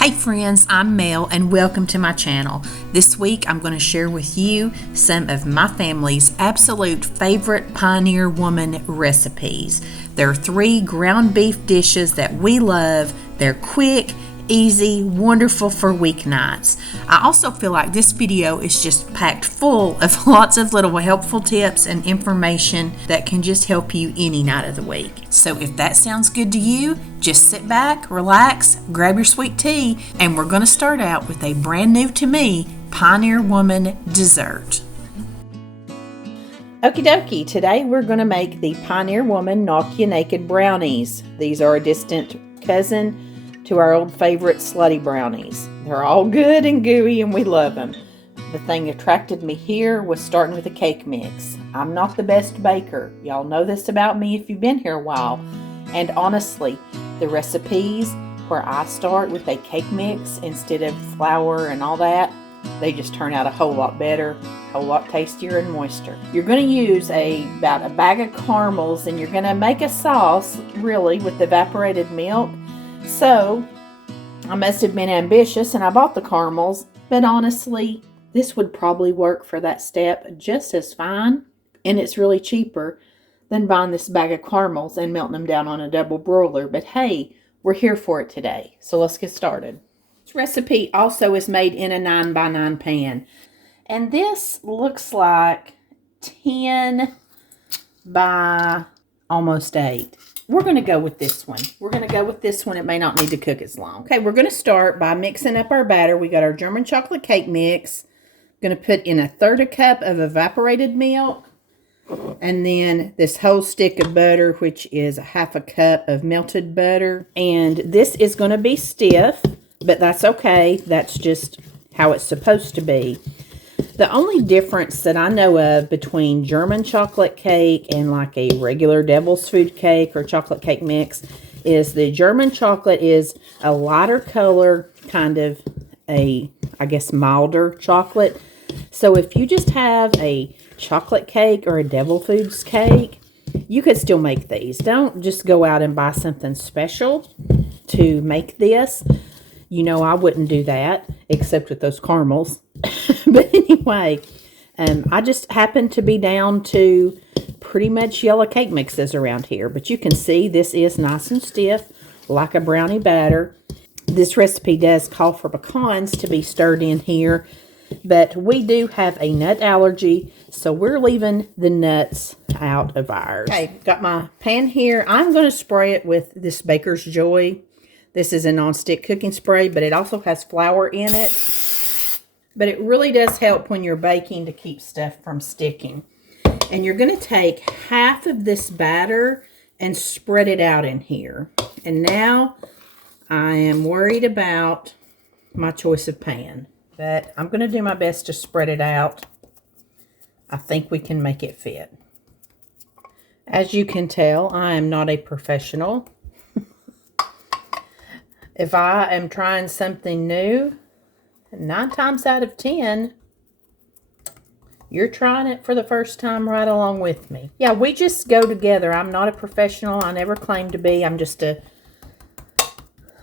Hey friends, I'm Mel and welcome to my channel. This week I'm going to share with you some of my family's absolute favorite Pioneer Woman recipes. There are 3 ground beef dishes that we love. They're quick, easy, wonderful for weeknights. I also feel like this video is just packed full of lots of little helpful tips and information that can just help you any night of the week. So if that sounds good to you, just sit back, relax, grab your sweet tea, and we're going to start out with a brand new to me Pioneer Woman dessert. Okie dokie, today we're going to make the Pioneer Woman Knock You Naked brownies. These are a distant cousin to our old favorite slutty brownies. They're all good and gooey and we love them. The thing that attracted me here was starting with a cake mix. I'm not the best baker. Y'all know this about me if you've been here a while. And honestly, the recipes where I start with a cake mix instead of flour and all that, they just turn out a whole lot better, a whole lot tastier and moister. You're going to use about a bag of caramels, and you're going to make a sauce really with evaporated milk. So I must have been ambitious and I bought the caramels, but honestly, this would probably work for that step just as fine, and it's really cheaper than buying this bag of caramels and melting them down on a double broiler. But hey, we're here for it today, so let's get started. This recipe also is made in a 9x9 pan, and this looks like 10 by almost 8. We're going to go with this one. It may not need to cook as long. Okay, we're going to start by mixing up our batter. We got our German chocolate cake mix. Going to put in 1/3 cup of evaporated milk. And then this whole stick of butter, which is 1/2 cup of melted butter. And this is going to be stiff, but that's okay. That's just how it's supposed to be. The only difference that I know of between German chocolate cake and like a regular devil's food cake or chocolate cake mix is the German chocolate is a lighter color, kind of I guess, milder chocolate. So if you just have a chocolate cake or a devil foods cake, you could still make these. Don't just go out and buy something special to make this. You know, I wouldn't do that, except with those caramels. But anyway, I just happen to be down to pretty much yellow cake mixes around here. But you can see this is nice and stiff, like a brownie batter. This recipe does call for pecans to be stirred in here. But we do have a nut allergy, so we're leaving the nuts out of ours. Okay, got my pan here. I'm going to spray it with this Baker's Joy. This is a non-stick cooking spray, but it also has flour in it. But it really does help when you're baking to keep stuff from sticking. And you're going to take half of this batter and spread it out in here. And now I am worried about my choice of pan. But I'm going to do my best to spread it out. I think we can make it fit. As you can tell, I am not a professional. If I am trying something new, 9 times out of 10, you're trying it for the first time right along with me. Yeah, we just go together. I'm not a professional. I never claimed to be. I'm just a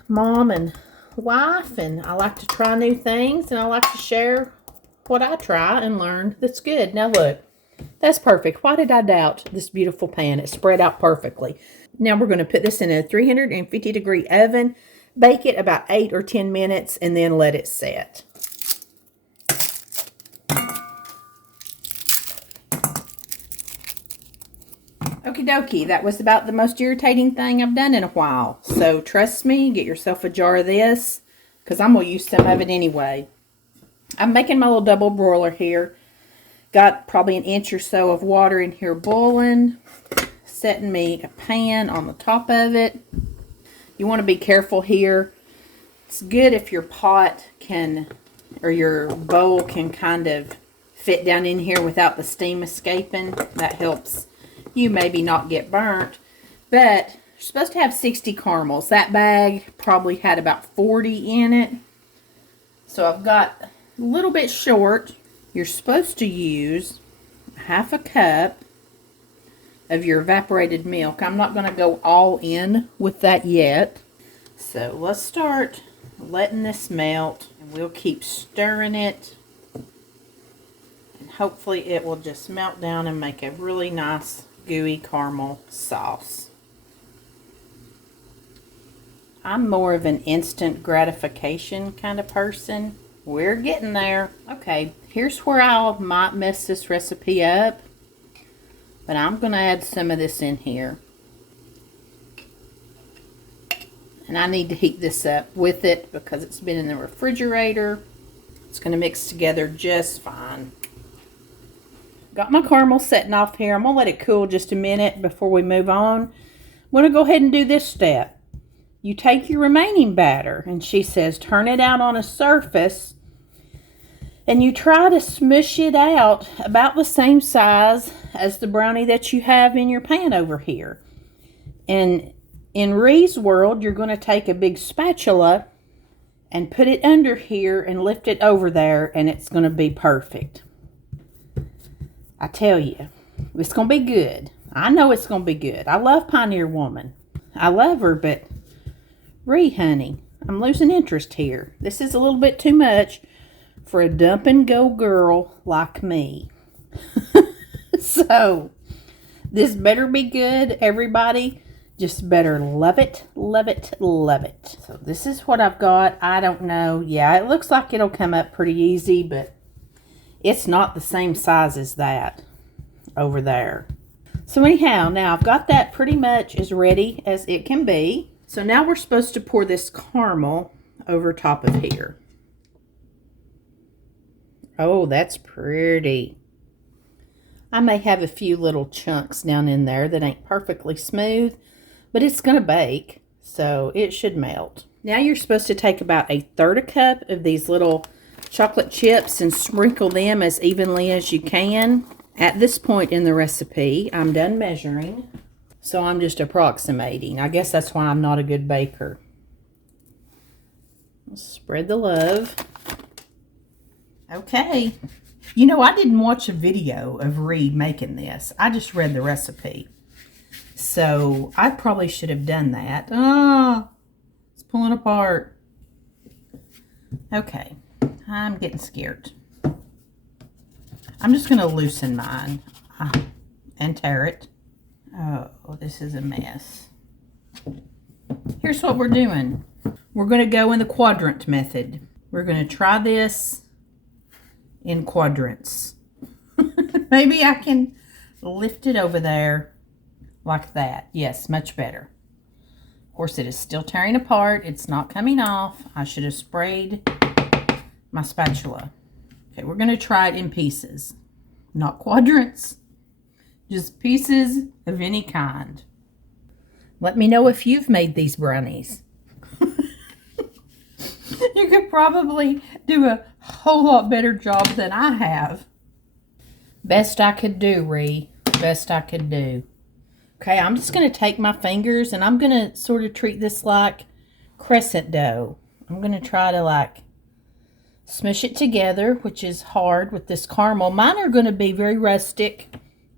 mom and wife, and I like to try new things, and I like to share what I try and learn that's good. Now look, that's perfect. Why did I doubt this beautiful pan? It spread out perfectly. Now we're going to put this in a 350-degree oven. Bake it about 8 or 10 minutes and then let it set. Okie dokie, that was about the most irritating thing I've done in a while. So trust me, get yourself a jar of this, because I'm going to use some of it anyway. I'm making my little double broiler here. Got probably 1 inch or so of water in here boiling. Setting me a pan on the top of it. You want to be careful here. It's good if your pot can, or your bowl can kind of fit down in here without the steam escaping. That helps you maybe not get burnt. But you're supposed to have 60 caramels. That bag probably had about 40 in it. So I've got a little bit short. You're supposed to use 1/2 cup of your evaporated milk. I'm not going to go all in with that yet. So let's start letting this melt, and we'll keep stirring it, and hopefully it will just melt down and make a really nice gooey caramel sauce. I'm more of an instant gratification kind of person. We're getting there. Okay, here's where I might mess this recipe up, but I'm going to add some of this in here. And I need to heat this up with it because it's been in the refrigerator. It's going to mix together just fine. Got my caramel setting off here. I'm going to let it cool just a minute before we move on. I'm going to go ahead and do this step. You take your remaining batter, and she says turn it out on a surface, and you try to smush it out about the same size as the brownie that you have in your pan over here. And in Ree's world, you're going to take a big spatula and put it under here and lift it over there, and it's going to be perfect. I tell you, it's going to be good. I know it's going to be good. I love Pioneer Woman. I love her, but Ree, honey, I'm losing interest here. This is a little bit too much for a dump and go girl like me. So, this better be good, everybody. Just better love it, love it, love it. So this is what I've got. I don't know. Yeah, it looks like it'll come up pretty easy, but it's not the same size as that over there. So anyhow, now I've got that pretty much as ready as it can be. So now we're supposed to pour this caramel over top of here. Oh, that's pretty. I may have a few little chunks down in there that ain't perfectly smooth, but it's going to bake, so it should melt. Now you're supposed to take about 1/3 cup of these little chocolate chips and sprinkle them as evenly as you can. At this point in the recipe, I'm done measuring, so I'm just approximating. I guess that's why I'm not a good baker. Spread the love. Okay. You know, I didn't watch a video of Ree making this. I just read the recipe. So, I probably should have done that. Oh, it's pulling apart. Okay. I'm getting scared. I'm just going to loosen mine and tear it. Oh, this is a mess. Here's what we're doing. We're going to go in the quadrant method. We're going to try this in quadrants. Maybe I can lift it over there like that. Yes, much better. Of course, it is still tearing apart. It's not coming off. I should have sprayed my spatula. Okay, we're going to try it in pieces. Not quadrants. Just pieces of any kind. Let me know if you've made these brownies. You could probably do a whole lot better job than I have. Best I could do, Ree. Best I could do. Okay, I'm just going to take my fingers and I'm going to sort of treat this like crescent dough. I'm going to try to like smush it together, which is hard with this caramel. Mine are going to be very rustic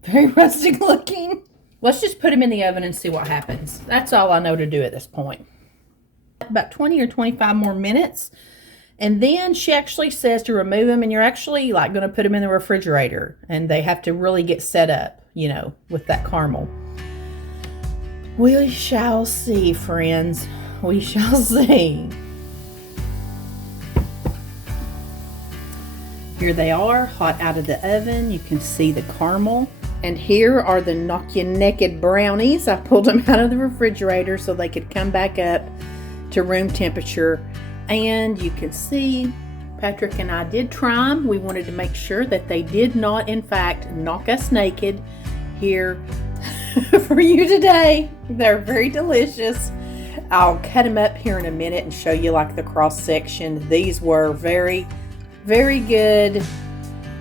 looking. Let's just put them in the oven and see what happens. That's all I know to do at this point. About 20 or 25 more minutes. And then she actually says to remove them, and you're actually like going to put them in the refrigerator. And they have to really get set up, you know, with that caramel. We shall see, friends. We shall see. Here they are, hot out of the oven. You can see the caramel. And here are the knock you naked brownies. I pulled them out of the refrigerator so they could come back up to room temperature. And you can see Patrick and I did try them. We wanted to make sure that they did not, in fact, knock us naked here for you today. They're very delicious. I'll cut them up here in a minute and show you like the cross section. These were very, very good.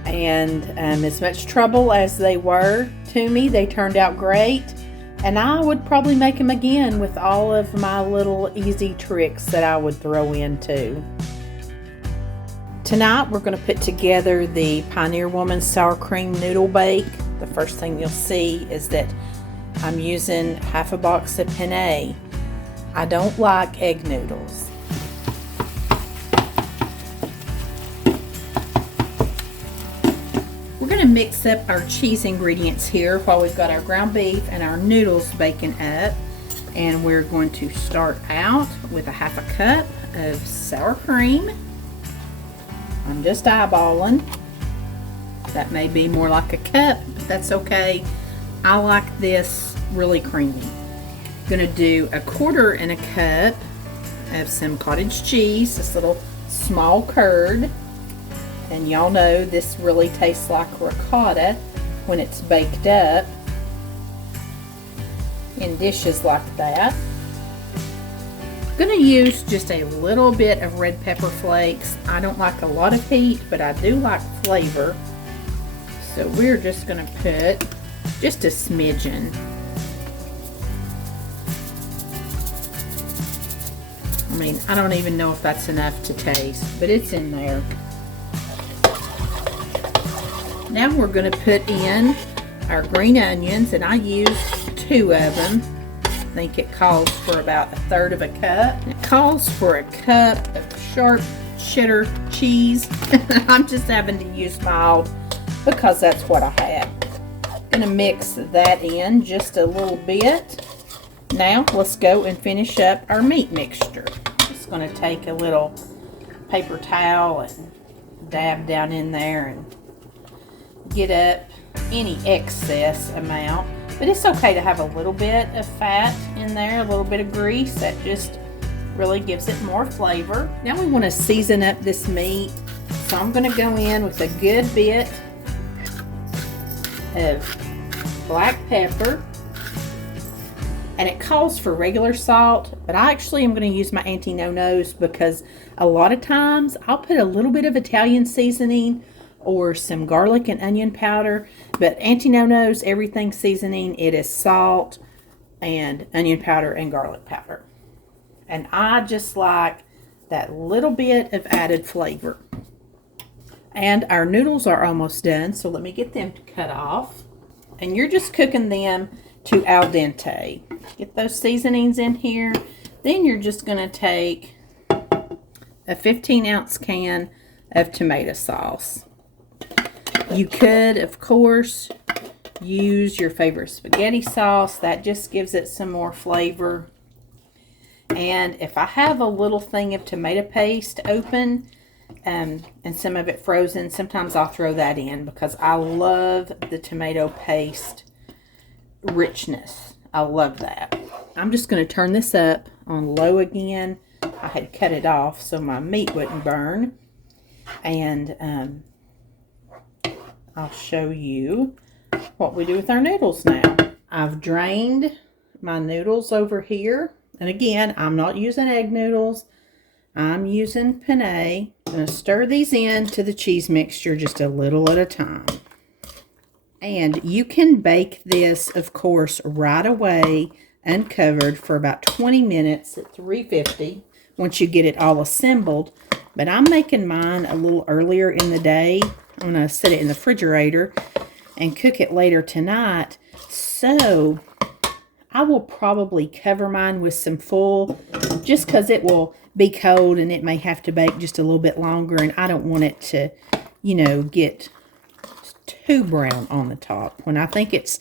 And as much trouble as they were to me, they turned out great. And I would probably make them again with all of my little easy tricks that I would throw in too. Tonight we're going to put together the Pioneer Woman Sour Cream Noodle Bake. The first thing you'll see is that I'm using half a box of penne. I don't like egg noodles. mix up our cheese ingredients here while we've got our ground beef and our noodles baking up. And we're going to start out with a 1/2 cup of sour cream. I'm just eyeballing. That may be more like a cup, but that's okay. I like this really creamy. Gonna do 1/4 cup of some cottage cheese, this little small curd. And y'all know this really tastes like ricotta when it's baked up in dishes like that. Gonna use just a little bit of red pepper flakes. I don't like a lot of heat, but I do like flavor. So we're just gonna put just a smidgen. I mean, I don't even know if that's enough to taste, but it's in there. Now we're going to put in our green onions, and I used 2 of them. I think it calls for about 1/3 cup. It calls for a cup of sharp cheddar cheese. I'm just having to use mild because that's what I have. Going to mix that in just a little bit. Now let's go and finish up our meat mixture. Just going to take a little paper towel and dab down in there and get up any excess amount, but it's okay to have a little bit of fat in there, a little bit of grease. That just really gives it more flavor. Now we want to season up this meat, so I'm going to go in with a good bit of black pepper, and it calls for regular salt, but I actually am going to use my Auntie No-No's because a lot of times I'll put a little bit of Italian seasoning or some garlic and onion powder, but Auntie No-No's everything seasoning, it is salt and onion powder and garlic powder. And I just like that little bit of added flavor. And our noodles are almost done, so let me get them cut off. And you're just cooking them to al dente. Get those seasonings in here. Then you're just going to take a 15-ounce can of tomato sauce. You could, of course, use your favorite spaghetti sauce. That just gives it some more flavor. And if I have a little thing of tomato paste open and some of it frozen, sometimes I'll throw that in because I love the tomato paste richness. I love that. I'm just going to turn this up on low again. I had cut it off so my meat wouldn't burn. And I'll show you what we do with our noodles now. I've drained my noodles over here. And again, I'm not using egg noodles. I'm using penne. I'm going to stir these in to the cheese mixture just a little at a time. And you can bake this, of course, right away, uncovered, for about 20 minutes at 350 once you get it all assembled. But I'm making mine a little earlier in the day. I'm going to set it in the refrigerator and cook it later tonight. So I will probably cover mine with some foil just because it will be cold and it may have to bake just a little bit longer. And I don't want it to, you know, get too brown on the top. When I think it's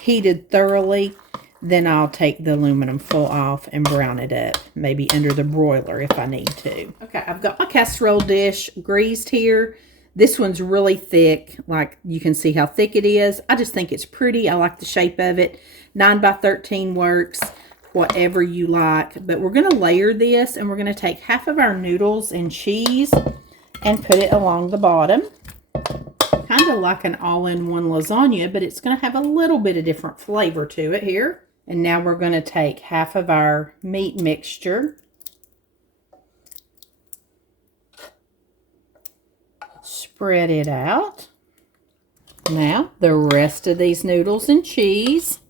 heated thoroughly, then I'll take the aluminum foil off and brown it up, maybe under the broiler if I need to. Okay, I've got my casserole dish greased here. This one's really thick, like you can see how thick it is. I just think it's pretty. I like the shape of it. 9 by 13 works, whatever you like. But we're going to layer this, and we're going to take half of our noodles and cheese and put it along the bottom. Kind of like an all-in-one lasagna, but it's going to have a little bit of different flavor to it here. And now we're going to take half of our meat mixture. Spread it out. Now, the rest of these noodles and cheese.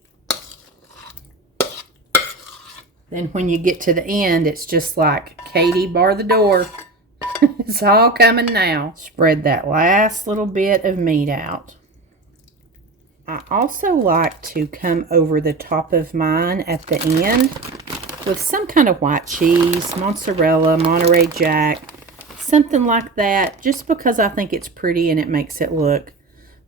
Then when you get to the end, it's just like, Katie, bar the door. It's all coming now. Spread that last little bit of meat out. I also like to come over the top of mine at the end with some kind of white cheese, mozzarella, Monterey Jack, something like that, just because I think it's pretty and it makes it look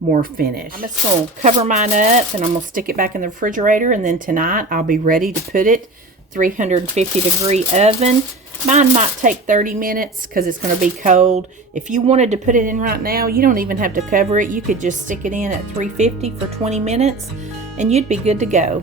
more finished. I'm just going to cover mine up and I'm going to stick it back in the refrigerator, and then tonight I'll be ready to put it 350-degree oven. Mine might take 30 minutes because it's going to be cold. If you wanted to put it in right now, you don't even have to cover it. You could just stick it in at 350 for 20 minutes and you'd be good to go.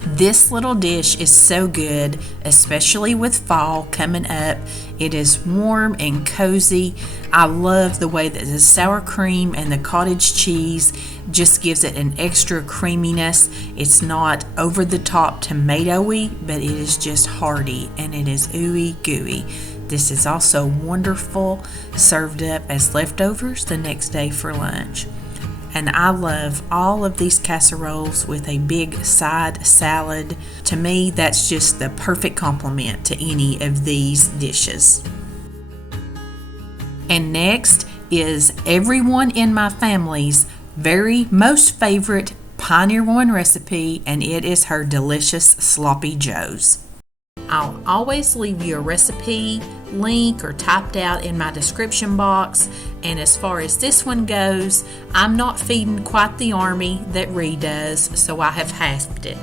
This little dish is so good, especially with fall coming up. It is warm and cozy. I love the way that the sour cream and the cottage cheese just gives it an extra creaminess. It's not over the top tomatoey, but it is just hearty and it is ooey gooey. This is also wonderful served up as leftovers the next day for lunch. And I love all of these casseroles with a big side salad. To me, that's just the perfect complement to any of these dishes. And next is everyone in my family's most favorite Pioneer Woman recipe, and it is her delicious sloppy joes. I'll always leave you a recipe link or typed out in my description box. And as far as this one goes, I'm not feeding quite the army that Ree does, so I have halved it.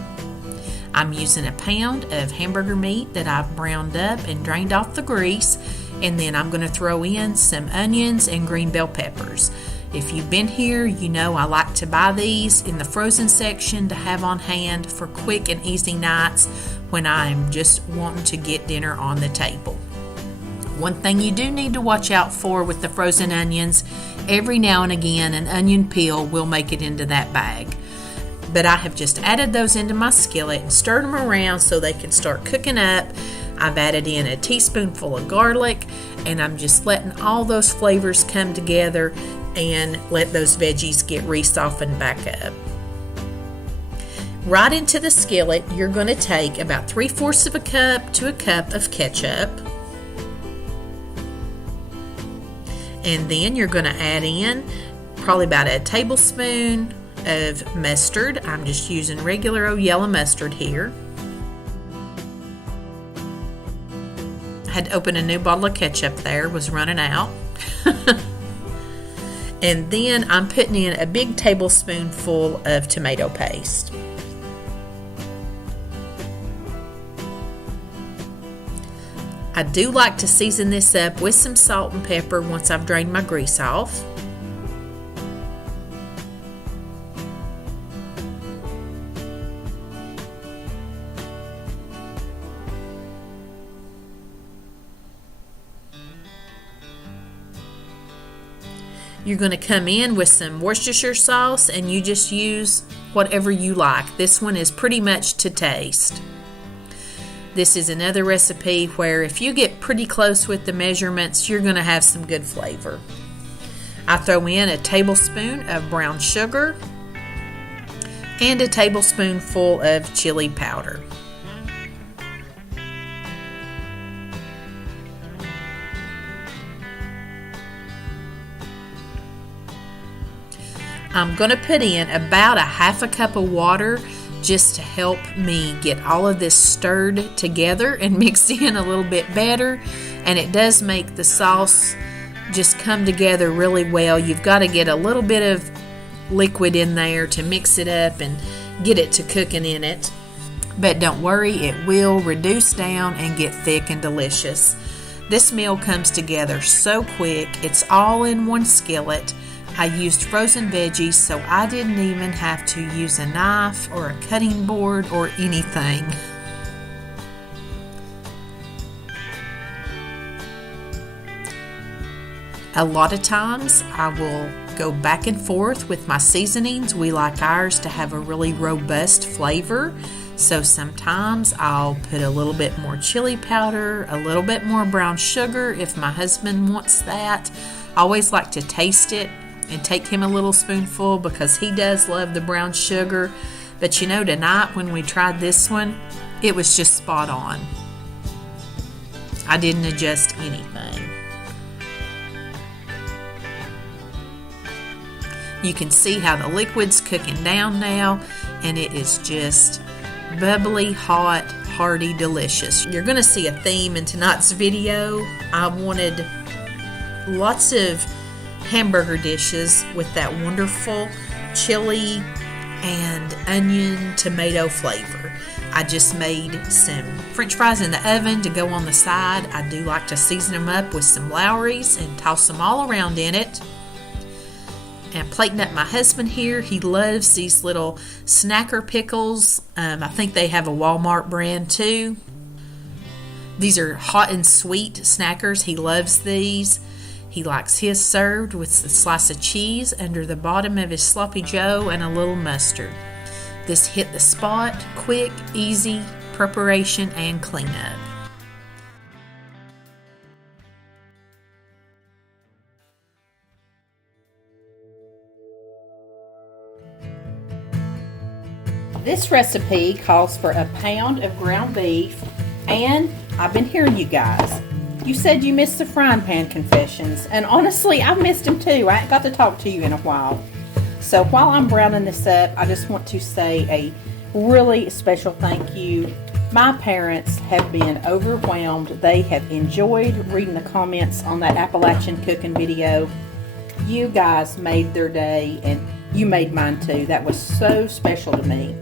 I'm using a pound of hamburger meat that I've browned up and drained off the grease, and then I'm going to throw in some onions and green bell peppers. If you've been here, you know I like to buy these in the frozen section to have on hand for quick and easy nights when I'm just wanting to get dinner on the table. One thing you do need to watch out for with the frozen onions, every now and again an onion peel will make it into that bag. But I have just added those into my skillet and stirred them around so they can start cooking up. I've added in a teaspoonful of garlic, and I'm just letting all those flavors come together and let those veggies get re-softened back up. Right into the skillet, you're going to take about 3/4 of a cup to a cup of ketchup. And then you're going to add in probably about a tablespoon of mustard. I'm just using regular old yellow mustard here. I had to open a new bottle of ketchup there, was running out. And then I'm putting in a big tablespoonful of tomato paste. I do like to season this up with some salt and pepper once I've drained my grease off. You're going to come in with some Worcestershire sauce, and you just use whatever you like. This one is pretty much to taste. This is another recipe where if you get pretty close with the measurements, you're going to have some good flavor. I throw in a tablespoon of brown sugar and a tablespoonful of chili powder. I'm going to put in about a 1/2 cup of water just to help me get all of this stirred together and mixed in a little bit better. And it does make the sauce just come together really well. You've got to get a little bit of liquid in there to mix it up and get it to cooking in it. But don't worry, it will reduce down and get thick and delicious. This meal comes together so quick. It's all in one skillet. I used frozen veggies, so I didn't even have to use a knife or a cutting board or anything. A lot of times I will go back and forth with my seasonings. We like ours to have a really robust flavor, so sometimes I'll put a little bit more chili powder, a little bit more brown sugar if my husband wants that. I always like to taste it and take him a little spoonful because he does love the brown sugar. But you know, tonight when we tried this one, it was just spot on. I didn't adjust anything. You can see how the liquid's cooking down now, and it is just bubbly, hot, hearty, delicious. You're going to see a theme in tonight's video. I wanted lots of hamburger dishes with that wonderful chili and onion tomato flavor. I just made some French fries in the oven to go on the side. I do like to season them up with some Lowry's and toss them all around in it. And plating up my husband here, he loves these little snacker pickles. I think they have a Walmart brand too. These are hot and sweet snackers. He loves these. He likes his served with a slice of cheese under the bottom of his sloppy joe and a little mustard. This hit the spot, quick, easy preparation and cleanup. This recipe calls for a pound of ground beef, and I've been hearing you guys. You said you missed the frying pan confessions, and honestly, I've missed them too. I ain't got to talk to you in a while. So while I'm browning this up, I just want to say a really special thank you. My parents have been overwhelmed. They have enjoyed reading the comments on that Appalachian cooking video. You guys made their day, and you made mine too. That was so special to me.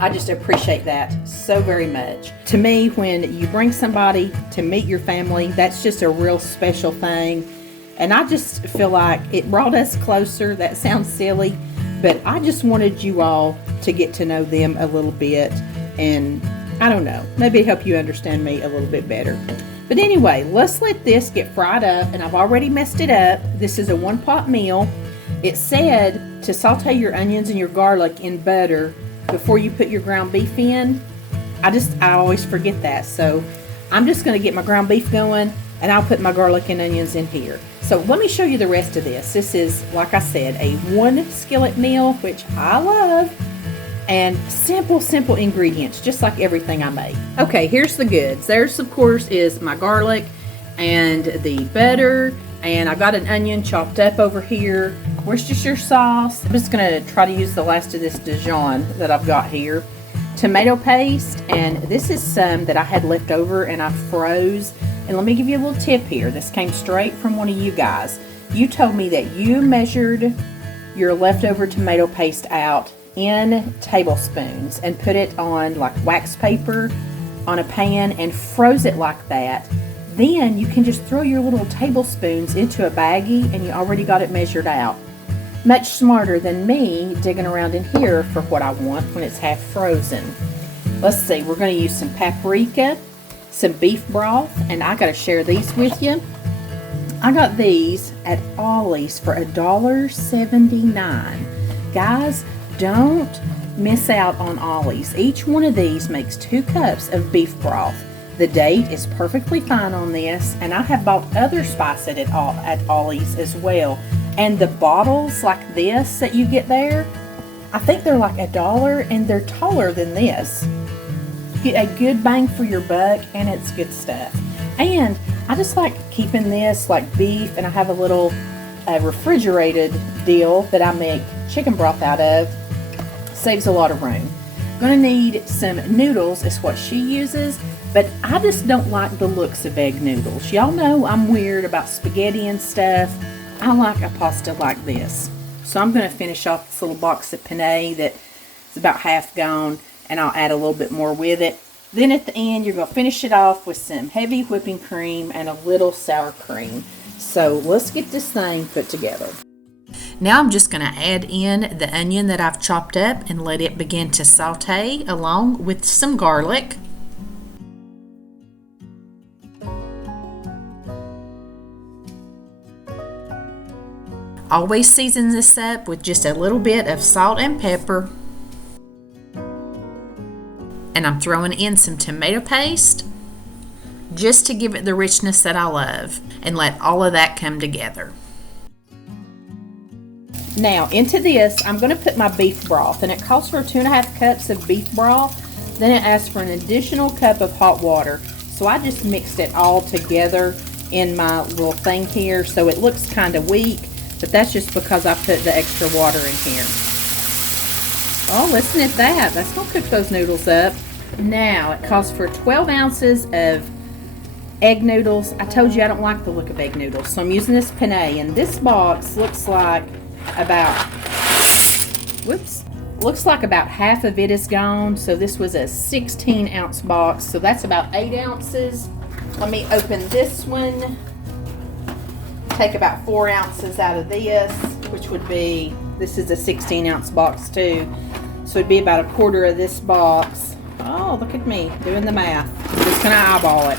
I just appreciate that so very much. To me, when you bring somebody to meet your family, that's just a real special thing. And I just feel like it brought us closer. That sounds silly, but I just wanted you all to get to know them a little bit. And I don't know, maybe help you understand me a little bit better. But anyway, let's let this get fried up. And I've already messed it up. This is a one-pot meal. It said to saute your onions and your garlic in butter before you put your ground beef in. I always forget that. So I'm just going to get my ground beef going, and I'll put my garlic and onions in here. So let me show you the rest of this. This is, like I said, a one skillet meal, which I love, and simple ingredients, just like everything I make. Okay, here's the goods. There's, of course, is my garlic and the butter, and I've got an onion chopped up over here. Worcestershire sauce. I'm just going to try to use the last of this Dijon that I've got here. Tomato paste, and this is some that I had left over and I froze. And let me give you a little tip here. This came straight from one of you guys. You told me that you measured your leftover tomato paste out in tablespoons and put it on like wax paper on a pan and froze it like that. Then you can just throw your little tablespoons into a baggie and you already got it measured out. Much smarter than me digging around in here for what I want when it's half frozen. Let's see, we're going to use some paprika, some beef broth, and I got to share these with you. I got these at Ollie's for $1.79. Guys, don't miss out on Ollie's. Each one of these makes 2 cups of beef broth. The date is perfectly fine on this, and I have bought other spices at Ollie's as well. And the bottles like this that you get there, I think they're like $1, and they're taller than this. You get a good bang for your buck, and it's good stuff. And I just like keeping this like beef, and I have a little refrigerated deal that I make chicken broth out of. Saves a lot of room. Gonna need some noodles is what she uses, but I just don't like the looks of egg noodles. Y'all know I'm weird about spaghetti and stuff. I like a pasta like this. So I'm going to finish off this little box of penne that is about half gone, and I'll add a little bit more with it. Then at the end, you're going to finish it off with some heavy whipping cream and a little sour cream. So let's get this thing put together. Now I'm just going to add in the onion that I've chopped up and let it begin to saute along with some garlic. Always season this up with just a little bit of salt and pepper. And I'm throwing in some tomato paste just to give it the richness that I love, and let all of that come together. Now into this, I'm going to put my beef broth, and it calls for 2.5 cups of beef broth. Then it asks for an additional cup of hot water. So I just mixed it all together in my little thing here, so it looks kind of weak. But that's just because I put the extra water in here. Oh, listen at that. That's going to cook those noodles up. Now, it calls for 12 ounces of egg noodles. I told you I don't like the look of egg noodles, so I'm using this penne, and this box looks like about, looks like about half of it is gone. So this was a 16-ounce box, so that's about 8 ounces. Let me open this one. Take about 4 ounces out of this, which would be, this is a 16-ounce box too, so it'd be about a quarter of this box. Oh, look at me doing the math. I'm just gonna eyeball it.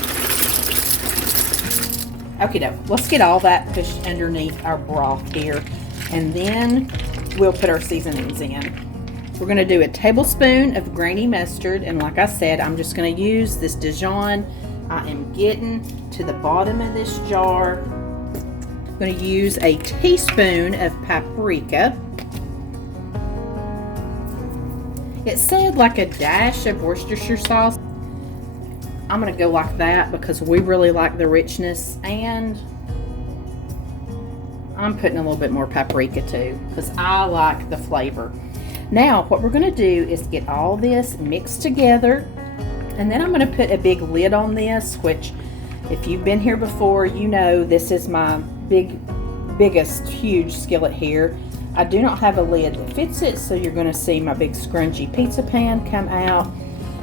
Okay, let's get all that pushed underneath our broth here, and then we'll put our seasonings in. We're gonna do a tablespoon of grainy mustard, and like I said, I'm just gonna use this Dijon. I am getting to the bottom of this jar. I'm gonna use a teaspoon of paprika. It said like a dash of Worcestershire sauce. I'm gonna go like that because we really like the richness, and I'm putting a little bit more paprika too because I like the flavor. Now what we're gonna do is get all this mixed together, and then I'm gonna put a big lid on this, which if you've been here before, you know this is my biggest huge skillet here. I do not have a lid that fits it, so you're gonna see my big scrunchy pizza pan come out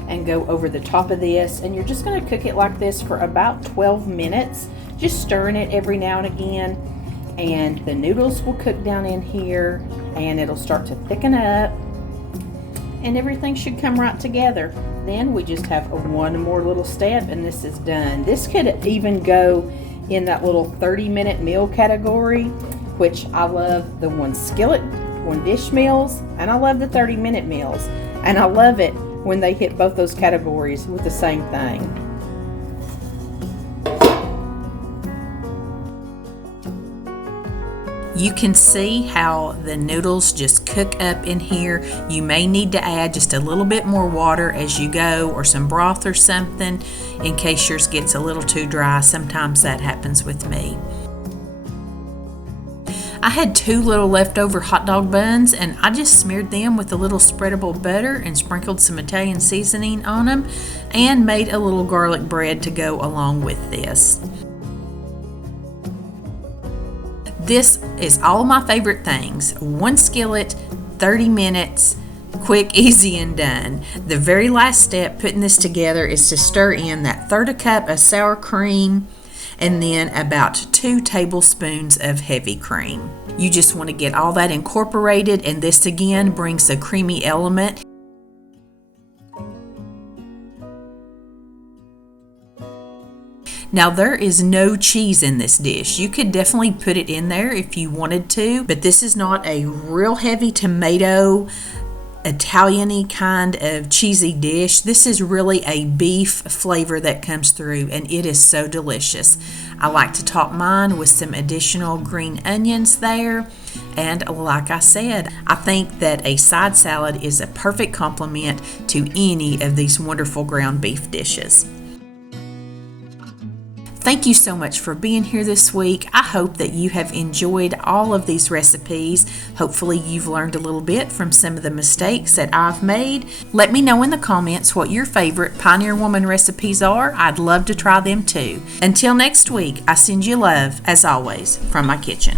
and go over the top of this, and you're just gonna cook it like this for about 12 minutes, just stirring it every now and again, and the noodles will cook down in here, and it'll start to thicken up, and everything should come right together. Then we just have one more little step, and this is done. This could even go in that little 30-minute meal category, which I love the one skillet, one dish meals, and I love the 30-minute meals, and I love it when they hit both those categories with the same thing. You can see how the noodles just cook up in here. You may need to add just a little bit more water as you go, or some broth or something, in case yours gets a little too dry. Sometimes that happens with me. I had 2 little leftover hot dog buns, and I just smeared them with a little spreadable butter and sprinkled some Italian seasoning on them, and made a little garlic bread to go along with this. This is all my favorite things. One skillet, 30 minutes, quick, easy, and done. The very last step putting this together is to stir in that 1/3 cup of sour cream, and then about 2 tablespoons of heavy cream. You just want to get all that incorporated, and this again brings a creamy element. Now there is no cheese in this dish. You could definitely put it in there if you wanted to, but this is not a real heavy tomato Italian-y kind of cheesy dish. This is really a beef flavor that comes through, and it is so delicious. I like to top mine with some additional green onions there, and like I said, I think that a side salad is a perfect complement to any of these wonderful ground beef dishes. Thank you so much for being here this week. I hope that you have enjoyed all of these recipes. Hopefully you've learned a little bit from some of the mistakes that I've made. Let me know in the comments what your favorite Pioneer Woman recipes are. I'd love to try them too. Until next week, I send you love, as always, from my kitchen.